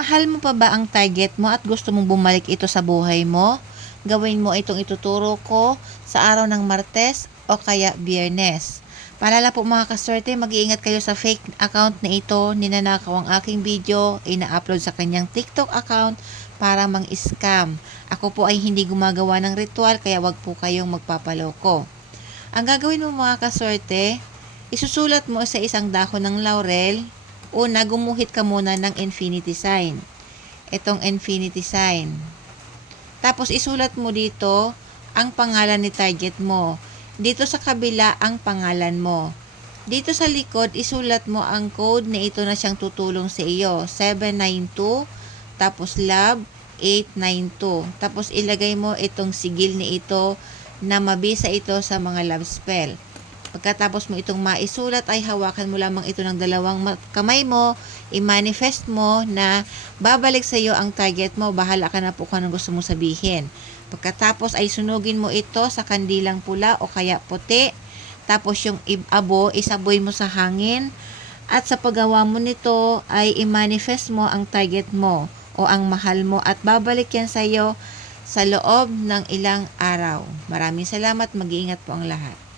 Mahal mo pa ba ang target mo at gusto mong bumalik ito sa buhay mo? Gawin mo itong ituturo ko sa araw ng Martes o kaya Biyernes. Paalala po mga kaswerte, mag-iingat kayo sa fake account na ito. Ninanakaw ang aking video, ina-upload sa kanyang TikTok account para mang-scam. Ako po ay hindi gumagawa ng ritual kaya wag po kayong magpapaloko. Ang gagawin mo mga kaswerte, isusulat mo sa isang dahon ng laurel. Una, gumuhit ka muna ng infinity sign. Itong infinity sign. Tapos isulat mo dito ang pangalan ni target mo. Dito sa kabila ang pangalan mo. Dito sa likod, isulat mo ang code na ito na siyang tutulong sa iyo. 792, tapos love 892. Tapos ilagay mo itong sigil ni ito na mabisa ito sa mga love spell. Pagkatapos mo itong maisulat ay hawakan mo lamang ito ng dalawang kamay mo, i-manifest mo na babalik sa iyo ang target mo, bahala ka na po kung anong gusto mong sabihin. Pagkatapos ay sunugin mo ito sa kandilang pula o kaya puti, tapos yung abo isaboy mo sa hangin, at sa paggawa mo nito ay i-manifest mo ang target mo o ang mahal mo at babalik yan sa iyo sa loob ng ilang araw. Maraming salamat, mag-iingat po ang lahat.